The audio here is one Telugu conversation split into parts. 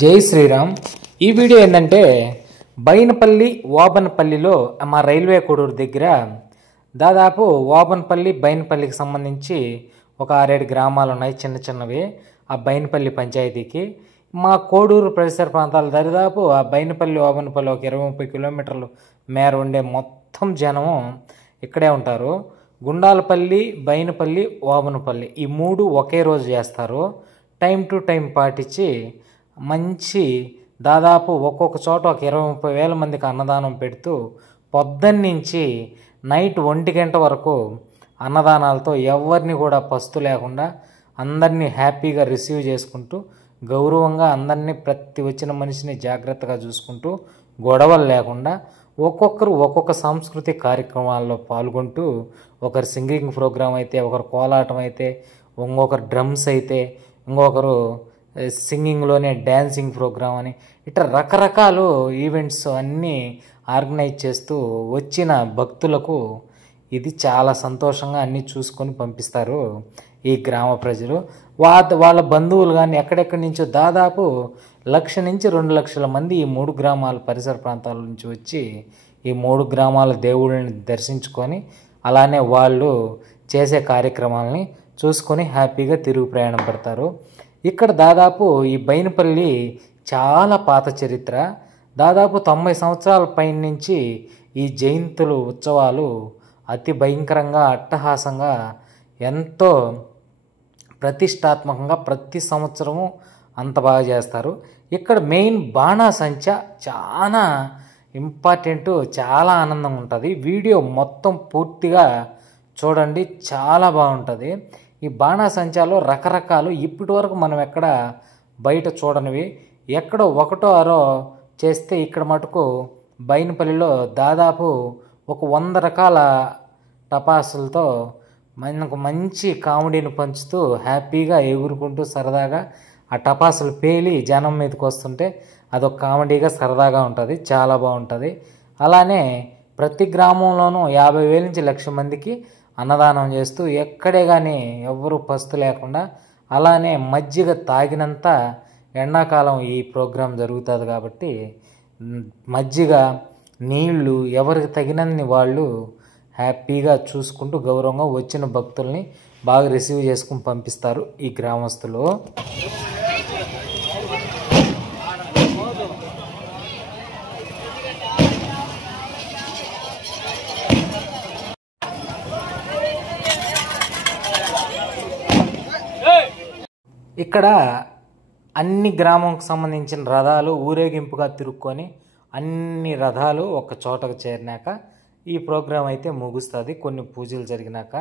జై శ్రీరామ్. ఈ వీడియో ఏంటంటే బైనపల్లి ఓబన్పల్లిలో మా రైల్వే కోడూరు దగ్గర దాదాపు ఓబన్పల్లి బైనపల్లికి సంబంధించి ఒక 6-7 గ్రామాలు ఉన్నాయి, చిన్న చిన్నవి. ఆ బైనపల్లి పంచాయతీకి మా కోడూరు పరిసర ప్రాంతాలు దాదాపు ఆ బైనపల్లి ఓబన్పల్లి ఒక 20-30 కిలోమీటర్లు మేర ఉండే మొత్తం జనము ఇక్కడే ఉంటారు. గుండాలపల్లి, బైనపల్లి, ఓబన్పల్లి ఈ మూడు ఒకే రోజు చేస్తారు. టైం టు టైం పాటించి మంచి దాదాపు ఒక్కొక్క చోట ఒక 20-30 వేల మందికి అన్నదానం పెడుతూ పొద్దున్నుంచి నైట్ 1 గంట వరకు అన్నదానాలతో ఎవరిని కూడా పస్తు లేకుండా అందరినీ హ్యాపీగా రిసీవ్ చేసుకుంటూ గౌరవంగా అందరినీ ప్రతి వచ్చిన మనిషిని జాగ్రత్తగా చూసుకుంటూ గొడవలు లేకుండా ఒక్కొక్కరు ఒక్కొక్క సాంస్కృతిక కార్యక్రమాల్లో పాల్గొంటూ ఒకరు సింగింగ్ ప్రోగ్రాం అయితే, ఒకరు కోలాటం అయితే, ఇంకొకరు డ్రమ్స్ అయితే, ఇంకొకరు సింగింగ్లోనే డ్యాన్సింగ్ ప్రోగ్రామ్ అని ఇట్లా రకరకాలు ఈవెంట్స్ అన్నీ ఆర్గనైజ్ చేస్తూ వచ్చిన భక్తులకు ఇది చాలా సంతోషంగా అన్నీ చూసుకొని పంపిస్తారు ఈ గ్రామ ప్రజలు. వాళ్ళ బంధువులు కానీ ఎక్కడెక్కడి నుంచో దాదాపు 1,00,000 నుంచి 2 లక్షల మంది ఈ 3 గ్రామాల పరిసర ప్రాంతాల నుంచి వచ్చి ఈ 3 గ్రామాల దేవుళ్ళని దర్శించుకొని అలానే వాళ్ళు చేసే కార్యక్రమాలని చూసుకొని హ్యాపీగా తిరుగు ప్రయాణం పడతారు. ఇక్కడ దాదాపు ఈ బైనపల్లి చాలా పాత చరిత్ర. దాదాపు 90 సంవత్సరాల పైన నుంచి ఈ జయంతులు ఉత్సవాలు అతి భయంకరంగా అట్టహాసంగా ఎంతో ప్రతిష్టాత్మకంగా ప్రతి సంవత్సరము అంత బాగా చేస్తారు. ఇక్కడ మెయిన్ బాణాసంచా చాలా ఇంపార్టెంట్, చాలా ఆనందంగా ఉంటుంది. వీడియో మొత్తం పూర్తిగా చూడండి, చాలా బాగుంటుంది. ఈ బాణాసంచాలో రకరకాలు ఇప్పటి వరకు మనం ఎక్కడ బయట చూడనివి ఎక్కడో ఒకటో అరో చేస్తే ఇక్కడ మటుకు బైనపల్లిలో దాదాపు ఒక 100 రకాల టపాసులతో మనకు మంచి కామెడీని పంచుతూ హ్యాపీగా ఎగురుకుంటూ సరదాగా ఆ టపాసులు పేలి జనం మీదకి వస్తుంటే అదొక కామెడీగా సరదాగా ఉంటుంది, చాలా బాగుంటుంది. అలానే ప్రతి గ్రామంలోనూ 50,000 నుంచి 1,00,000 మందికి అన్నదానం చేస్తూ ఎక్కడే కానీ ఎవ్వరూ పస్తు లేకుండా, అలానే మజ్జిగ తాగినంత ఎండాకాలం ఈ ప్రోగ్రాం జరుగుతుంది కాబట్టి మజ్జిగ నీళ్లు ఎవరికి తగినన్ని వాళ్ళు హ్యాపీగా చూసుకుంటూ గౌరవంగా వచ్చిన భక్తుల్ని బాగా రిసీవ్ చేసుకుని పంపిస్తారు ఈ గ్రామస్తులు. ఇక్కడ అన్ని గ్రామంకి సంబంధించిన రథాలు ఊరేగింపుగా తిరుక్కొని అన్ని రథాలు ఒక చోటకు చేరినాక ఈ ప్రోగ్రాం అయితే ముగుస్తుంది. కొన్ని పూజలు జరిగినాక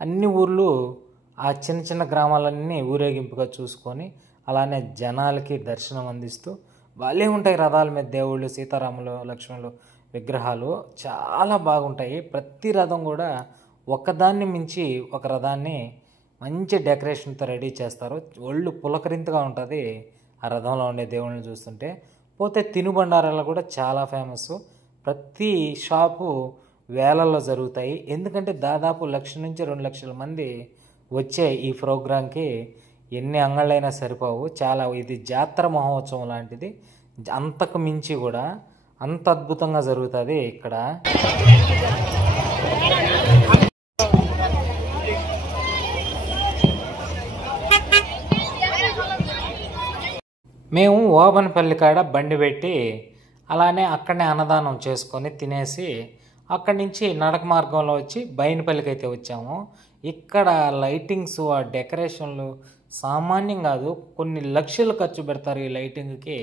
అన్ని ఊర్లు ఆ చిన్న చిన్న గ్రామాలన్నీ ఊరేగింపుగా చూసుకొని అలానే జనాలకి దర్శనం అందిస్తూ వాళ్ళే ఉంటాయి. రథాల మీద దేవుళ్ళు, సీతారాములు, లక్ష్మణులు విగ్రహాలు చాలా బాగుంటాయి. ప్రతి రథం కూడా ఒకదాన్ని మించి ఒక రథాన్ని మంచి డెకరేషన్తో రెడీ చేస్తారు. ఒళ్ళు పులకరింతగా ఉంటుంది ఆ రథంలో ఉండే దేవుళ్ళని చూస్తుంటే. పోతే తినుబండారాలు కూడా చాలా ఫేమస్. ప్రతి షాపు వేలల్లో జరుగుతాయి. ఎందుకంటే దాదాపు 1,00,000 నుంచి 2 లక్షల మంది వచ్చే ఈ ప్రోగ్రాంకి ఎన్ని అంగళ్ళైనా సరిపోవు. చాలా ఇది జాతర మహోత్సవం లాంటిది. అంతకు మించి కూడా అంత అద్భుతంగా జరుగుతుంది ఇక్కడ. మేము ఓబన్పల్లి కాడ బండి పెట్టి అలానే అక్కడనే అన్నదానం చేసుకొని తినేసి అక్కడి నుంచి నడక మార్గంలో వచ్చి బైనపల్లికి అయితే వచ్చాము. ఇక్కడ లైటింగ్స్, ఆ డెకరేషన్లు సామాన్యం కాదు. కొన్ని లక్షలు ఖర్చు పెడతారు ఈ లైటింగ్కి,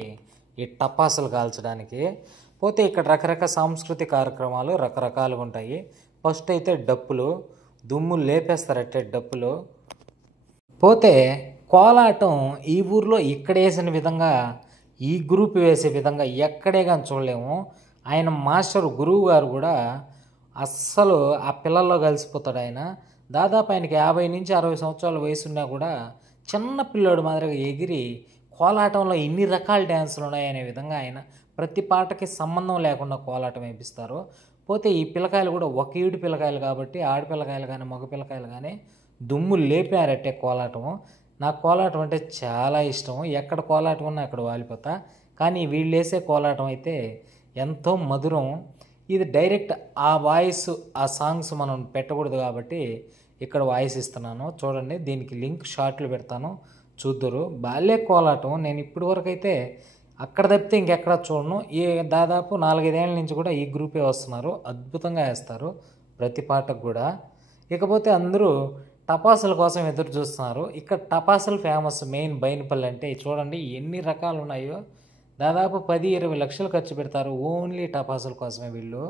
ఈ టపాసులు కాల్చడానికి. పోతే ఇక్కడ రకరకాల సాంస్కృతిక కార్యక్రమాలు రకరకాలుగా ఉంటాయి. ఫస్ట్ అయితే డప్పులు, దుమ్ము లేపేస్తారట్టే డప్పులు. పోతే కోలాటం ఈ ఊర్లో ఇక్కడ వేసిన విధంగా ఈ గ్రూప్ వేసే విధంగా ఎక్కడే కానీ చూడలేము. ఆయన మాస్టర్ గురువు గారు కూడా అస్సలు ఆ పిల్లల్లో కలిసిపోతాడు. ఆయన దాదాపు ఆయనకి 50 నుంచి 60 సంవత్సరాల వయసు ఉన్నా కూడా చిన్న పిల్లోడు మాదిరిగా ఎగిరి కోలాటంలో ఇన్ని రకాల డ్యాన్సులు ఉన్నాయనే విధంగా ఆయన ప్రతి పాటకి సంబంధం లేకుండా కోలాటం వేపిస్తారు. పోతే ఈ పిల్లకాయలు కూడా ఒక ఈడు పిల్లకాయలు కాబట్టి ఆడపిల్లకాయలు కానీ మగ పిల్లకాయలు కానీ దుమ్ము లేపారట్టే కోలాటము. నాకు కోలాటం అంటే చాలా ఇష్టం. ఎక్కడ కోలాటం ఉన్నా అక్కడ వాలిపోతా. కానీ వీళ్ళు వేసే కోలాటం అయితే ఎంతో మధురం. ఇది డైరెక్ట్ ఆ వాయిస్ ఆ సాంగ్స్ మనం పెట్టకూడదు కాబట్టి ఇక్కడ వాయిస్ ఇస్తున్నాను. చూడండి, దీనికి లింక్ షార్ట్లు పెడతాను, చూద్దరు. బాల్య కోలాటం నేను ఇప్పటి వరకు అయితే అక్కడ తప్పితే ఇంకెక్కడ చూడను. దాదాపు 4-5 ఏళ్ళ నుంచి కూడా ఈ గ్రూపే వస్తున్నారు. అద్భుతంగా వేస్తారు ప్రతి పాటకు కూడా. ఇకపోతే అందరూ టపాసుల కోసం ఎదురు చూస్తున్నారు. ఇక్కడ టపాసులు ఫేమస్ మెయిన్ బైనపల్లి అంటే. చూడండి ఎన్ని రకాలు ఉన్నాయో. దాదాపు 10-20 లక్షలు ఖర్చు పెడతారు ఓన్లీ టపాసుల కోసమే వీళ్ళు.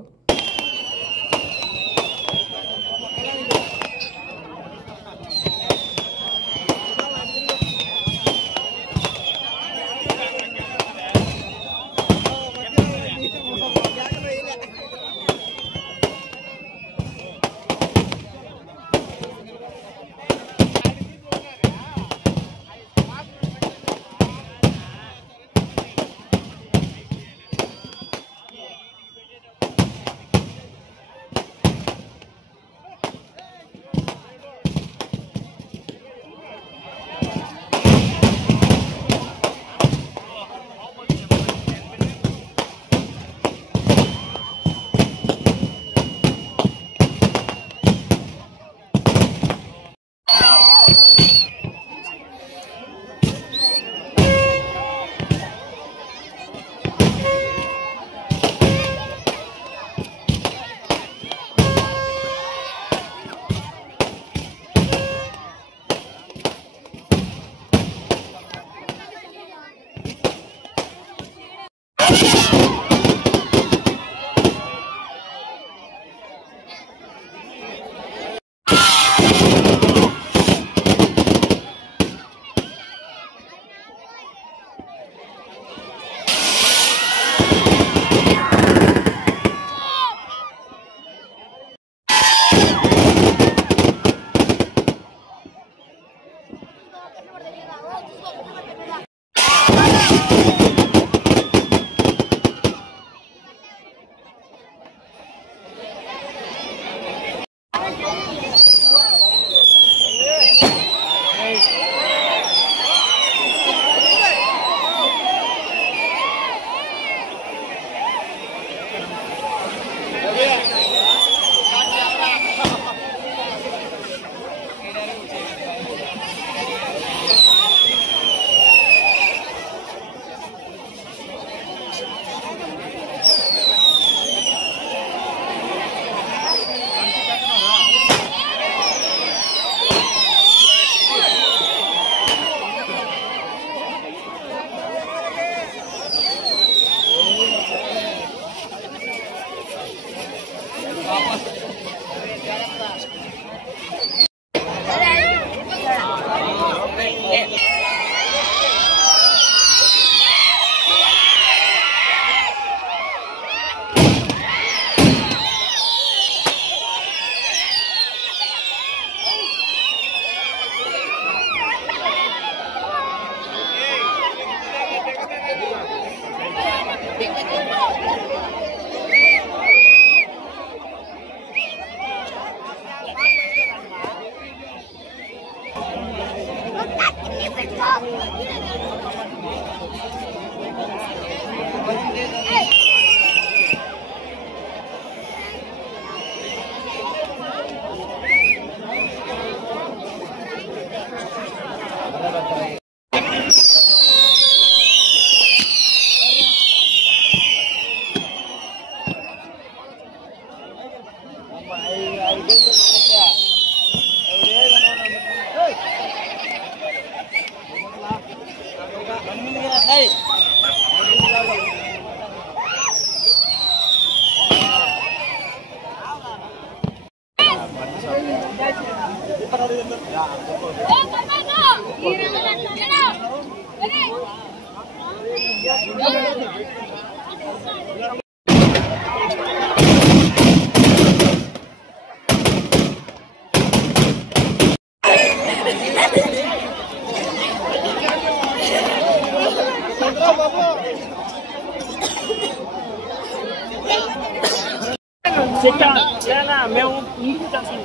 మేము ఇంటికి చేస్తాం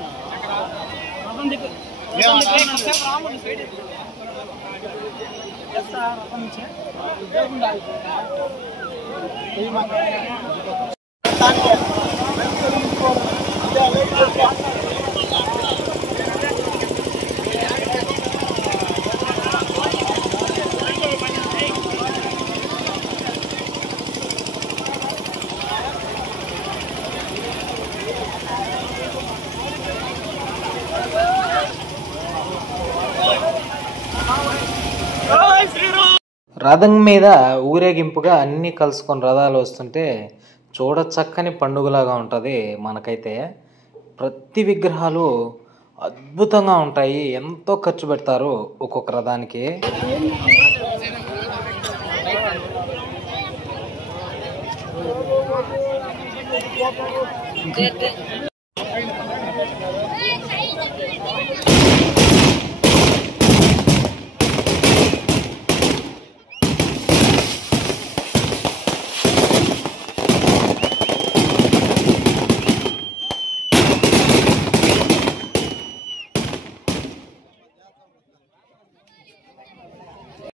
రథం మీద ఊరేగింపుగా అన్నీ కలుసుకొని రథాలు వస్తుంటే చూడచక్కని పండుగలాగా ఉంటుంది. మనకైతే ప్రతి విగ్రహాలు అద్భుతంగా ఉంటాయి. ఎంతో ఖర్చు పెడతారు ఒక్కొక్క రథానికి.